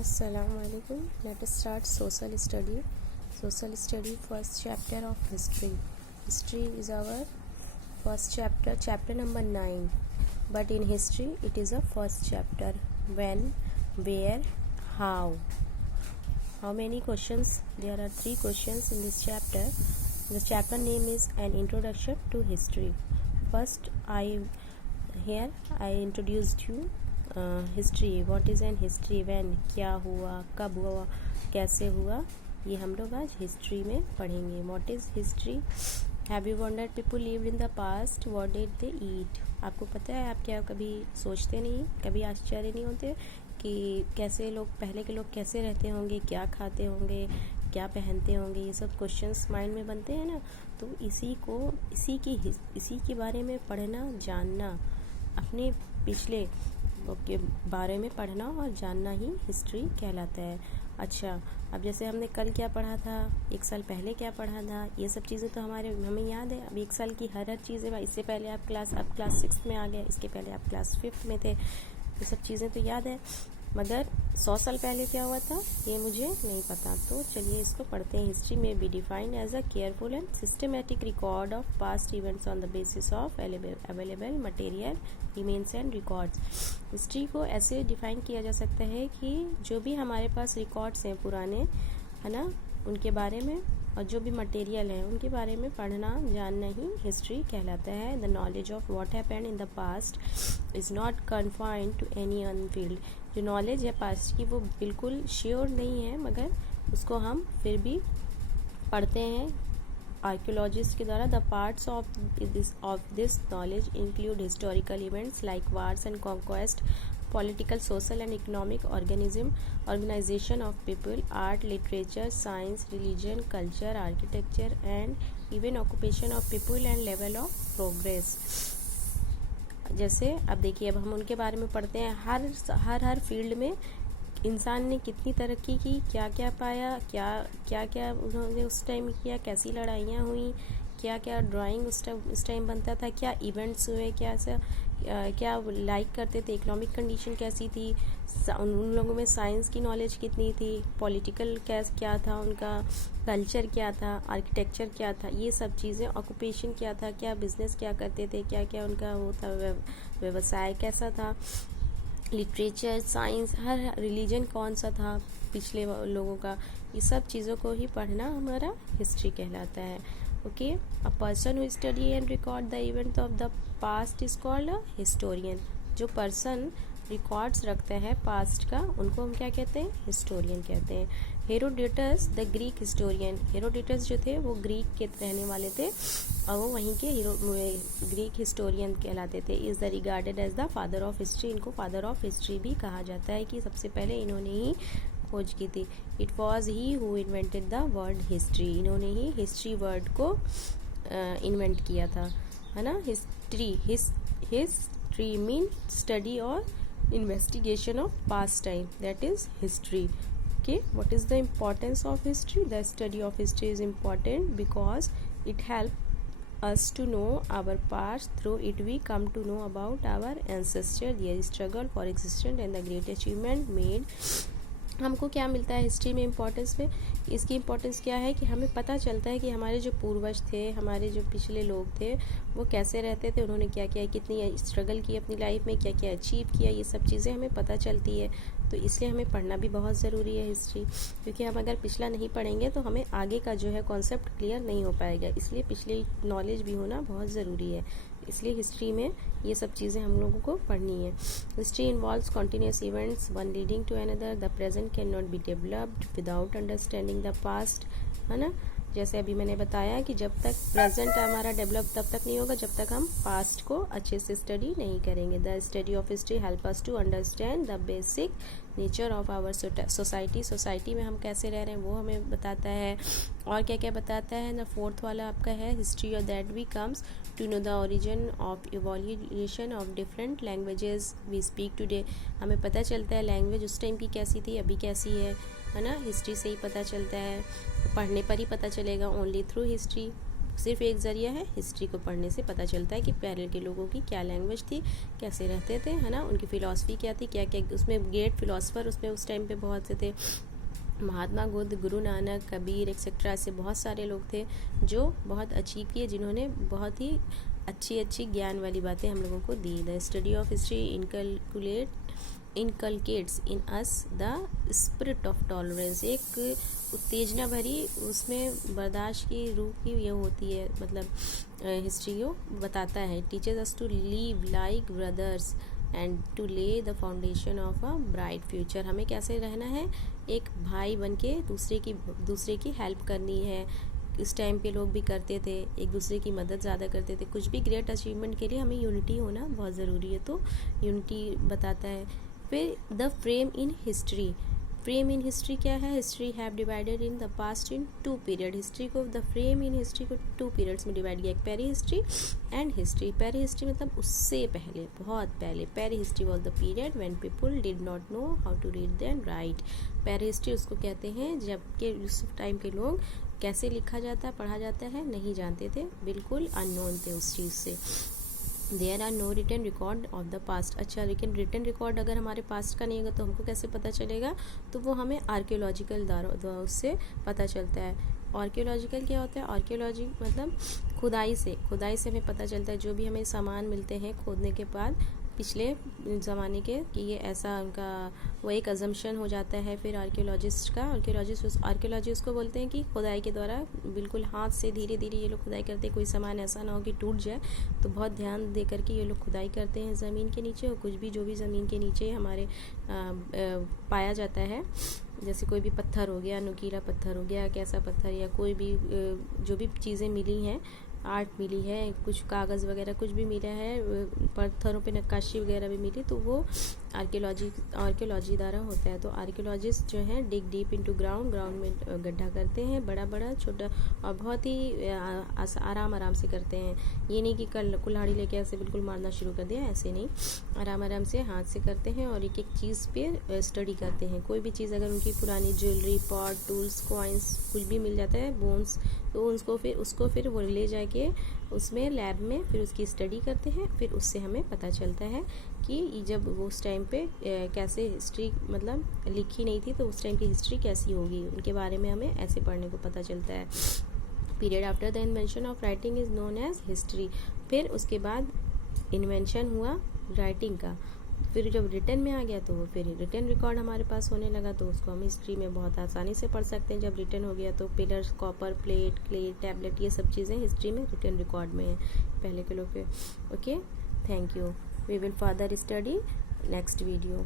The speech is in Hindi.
Assalamualaikum. Let us start social study. Social study first chapter of history. History is our first chapter, chapter number 9. But in history, it is a first chapter. When, where, how. How many questions? There are 3 questions in this chapter. The chapter name is An Introduction to History. First, I introduced you history. What is an history? When, क्या हुआ, कब हुआ, कैसे हुआ, ये हम लोग आज हिस्ट्री में पढ़ेंगे. What is history? Have you wondered people lived in the past, what did they eat? आपको पता है, आप क्या कभी सोचते नहीं, कभी आश्चर्य नहीं होते कि कैसे लोग, पहले के लोग कैसे रहते होंगे, क्या खाते होंगे, क्या पहनते होंगे? ये सब क्वेश्चंस माइंड में बनते हैं ना. तो इसी के बारे में पढ़ना, जानना, अपने पिछले के बारे में पढ़ना और जानना ही हिस्ट्री कहलाता है. अच्छा, अब जैसे हमने कल क्या पढ़ा था, 1 साल पहले क्या पढ़ा था, ये सब चीज़ें तो हमें याद है. अब 1 साल की हर चीज़ें, इससे पहले आप क्लास 6 में आ गए, इसके पहले आप क्लास 5 में थे, ये सब चीज़ें तो याद है. मगर 100 साल पहले क्या हुआ था ये मुझे नहीं पता. तो चलिए इसको पढ़ते हैं. हिस्ट्री में be defined as a careful and systematic record of past events on the basis of available material remains and records. History को ऐसे डिफाइन किया जा सकता है कि जो भी हमारे पास रिकॉर्ड्स हैं पुराने, है ना, उनके बारे में, और जो भी मटेरियल है उनके बारे में पढ़ना, जानना ही हिस्ट्री कहलाता है. The knowledge of what happened in the past is not confined to any one field. जो नॉलेज है पास्ट की वो बिल्कुल श्योर नहीं है, मगर उसको हम फिर भी पढ़ते हैं आर्कियोलॉजिस्ट के द्वारा. The parts of this knowledge include historical events like wars and conquest, political, social and economic organization of people, art, literature, science, religion, culture, architecture and even occupation of people and level of progress. जैसे अब देखिए, अब हम उनके बारे में पढ़ते हैं. हर फील्ड में इंसान ने कितनी तरक्की की, क्या क्या पाया, क्या उन्होंने उस टाइम किया, कैसी लड़ाइयाँ हुई, क्या ड्राइंग उस टाइम बनता था, क्या इवेंट्स हुए, क्या लाइक करते थे, इकोनॉमिक कंडीशन कैसी थी, उन लोगों में साइंस की नॉलेज कितनी थी, पॉलिटिकल क्या था उनका, कल्चर क्या था, आर्किटेक्चर क्या था, ये सब चीज़ें, ऑक्यूपेशन क्या था, क्या बिजनेस क्या करते थे, क्या उनका वो था, व्यवसाय कैसा था, लिटरेचर, साइंस, हर रिलीजन कौन सा था पिछले लोगों का, ये सब चीज़ों को ही पढ़ना हमारा हिस्ट्री कहलाता है. Okay, a person who study and record the event of the past is called a historian. जो पर्सन रिकॉर्ड्स रखते हैं पास्ट का, उनको हम क्या कहते हैं? हिस्टोरियन कहते हैं. Herodotus the Greek historian. Herodotus जो थे वो ग्रीक के रहने वाले थे और वो वहीं के ग्रीक हिस्टोरियन कहलाते थे. Is the regarded as the father of history. इनको फादर ऑफ हिस्ट्री भी कहा जाता है कि सबसे पहले इन्होंने ही खोज की थी. It was he who invented the word history. इन्होंने ही हिस्ट्री वर्ड को इन्वेंट किया था, है ना. हिस्ट्री मीन स्टडी और investigation of past time, that is history. Okay, what is the importance of history? The study of history is important because it helps us to know our past. Through it we come to know about our ancestors, their struggle for existence and the great achievement made. हमको क्या मिलता है हिस्ट्री में इम्पोर्टेंस में? इसकी इम्पोर्टेंस क्या है कि हमें पता चलता है कि हमारे जो पूर्वज थे, हमारे जो पिछले लोग थे, वो कैसे रहते थे, उन्होंने क्या किया, कितनी स्ट्रगल की अपनी लाइफ में, क्या क्या अचीव किया, ये सब चीज़ें हमें पता चलती है. तो इसलिए हमें पढ़ना भी बहुत ज़रूरी है हिस्ट्री, क्योंकि हम अगर पिछला नहीं पढ़ेंगे तो हमें आगे का जो है कॉन्सेप्ट क्लियर नहीं हो पाएगा. इसलिए पिछली नॉलेज भी होना बहुत ज़रूरी है. इसलिए हिस्ट्री में ये सब चीज़ें हम लोगों को पढ़नी है. History involves continuous events one leading to another. The present can not be developed without understanding the past, है ना. जैसे अभी मैंने बताया कि जब तक प्रेजेंट हमारा डेवलप तब तक नहीं होगा जब तक हम पास्ट को अच्छे से स्टडी नहीं करेंगे. The study of history help us to understand the basic nature of our society. Society में हम कैसे रह रहे हैं वो हमें बताता है. और क्या क्या बताता है? द 4th वाला आपका है हिस्ट्री और that we comes to know the origin of evolution of different languages we speak today. हमें पता चलता है लैंग्वेज उस टाइम की कैसी थी, अभी कैसी है ना. हिस्ट्री से ही पता चलता है, पढ़ने पर ही पता चलेगा. ओनली थ्रू हिस्ट्री सिर्फ एक ज़रिया है, हिस्ट्री को पढ़ने से पता चलता है कि पहले के लोगों की क्या लैंग्वेज थी, कैसे रहते थे, है ना, उनकी फ़िलॉसफी क्या थी, क्या क्या उसमें ग्रेट फ़िलासफ़र उसमें उस टाइम पे बहुत से थे, महात्मा बुद्ध, गुरु नानक, कबीर एक्सेट्रा, ऐसे बहुत सारे लोग थे जो बहुत अचीव किए, जिन्होंने बहुत ही अच्छी ज्ञान वाली बातें हम लोगों को दी। The study of history inculcates in us the spirit of tolerance, एक उत्तेजना भरी उसमें बर्दाश्त की रूह की ये होती है, मतलब हिस्ट्री को बताता है। Teachers us to live like brothers and to lay the foundation of a bright future, हमें कैसे रहना है, एक भाई बन के दूसरे की हेल्प करनी है। इस टाइम पे लोग भी करते थे, एक दूसरे की मदद ज़्यादा करते थे। कुछ भी ग्रेट अचीवमेंट के लिए हमें यूनिटी होना बहुत ज़रूरी है, तो यूनिटी बताता है। फिर the frame in history, frame in history क्या है, history have divided in the past in 2 period, history को द फ्रेम इन हिस्ट्री को 2 पीरियड्स में डिवाइड किया, एक prehistory and history. Prehistory मतलब उससे पहले, बहुत पहले। Prehistory was the period when people did not know how to read and write. Prehistory उसको कहते हैं जबकि उस टाइम के लोग कैसे लिखा जाता है, पढ़ा जाता है, नहीं जानते थे, बिल्कुल अननोन थे उस चीज़ से। There are no written record of the past, अच्छा लेकिन रिटन रिकॉर्ड अगर हमारे पास्ट का नहीं होगा तो हमको कैसे पता चलेगा, तो वो हमें आर्कियोलॉजिकल उससे पता चलता है। आर्कियोलॉजिकल क्या होता है, आर्कियोलॉजी मतलब खुदाई से हमें पता चलता है, जो भी हमें सामान मिलते हैं खोदने के बाद पिछले ज़माने के, कि ये ऐसा उनका वो एक अजम्पशन हो जाता है। फिर आर्कियोलॉजी उसको बोलते हैं कि खुदाई के द्वारा बिल्कुल हाथ से धीरे धीरे ये लोग खुदाई करते हैं, कोई सामान ऐसा ना हो कि टूट जाए, तो बहुत ध्यान दे करके ये लोग खुदाई करते हैं ज़मीन के नीचे। और कुछ भी जो भी ज़मीन के नीचे हमारे पाया जाता है, जैसे कोई भी पत्थर हो गया, नुकीला पत्थर हो गया, कैसा पत्थर, या कोई भी जो भी चीज़ें मिली हैं, आर्ट मिली है, कुछ कागज़ वगैरह कुछ भी मिला है, पत्थरों पे नक्काशी वगैरह भी मिली, तो वो आर्कियोलॉजी द्वारा होता है। तो आर्कियोलॉजिस्ट जो हैं डिग डीप इनटू ग्राउंड में गड्ढा करते हैं, बड़ा छोटा, और बहुत ही आराम से करते हैं। ये नहीं कि कुल्हाड़ी लेके ऐसे बिल्कुल मारना शुरू कर दिया, ऐसे नहीं, आराम से हाथ से करते हैं और एक चीज़ पे स्टडी करते हैं। कोई भी चीज़ अगर उनकी पुरानी ज्वेलरी, पॉट, टूल्स, कॉइन्स कुछ भी मिल जाता है, बोन्स, तो उसको फिर वो ले जाके उसमें लैब में फिर उसकी स्टडी करते हैं। फिर उससे हमें पता चलता है कि जब वो उस टाइम पे कैसे हिस्ट्री मतलब लिखी नहीं थी, तो उस टाइम की हिस्ट्री कैसी होगी, उनके बारे में हमें ऐसे पढ़ने को पता चलता है। Period after the invention of writing is known as history. फिर उसके बाद इन्वेंशन हुआ राइटिंग का, फिर जब रिटन में आ गया तो वो फिर रिटन रिकॉर्ड हमारे पास होने लगा, तो उसको हम हिस्ट्री में बहुत आसानी से पढ़ सकते हैं। जब रिटन हो गया तो pillars, copper plate, clay, tablet, ये सब चीज़ें हिस्ट्री में रिटन रिकॉर्ड में है पहले के लोग के। Okay, thank you. We will further study next video.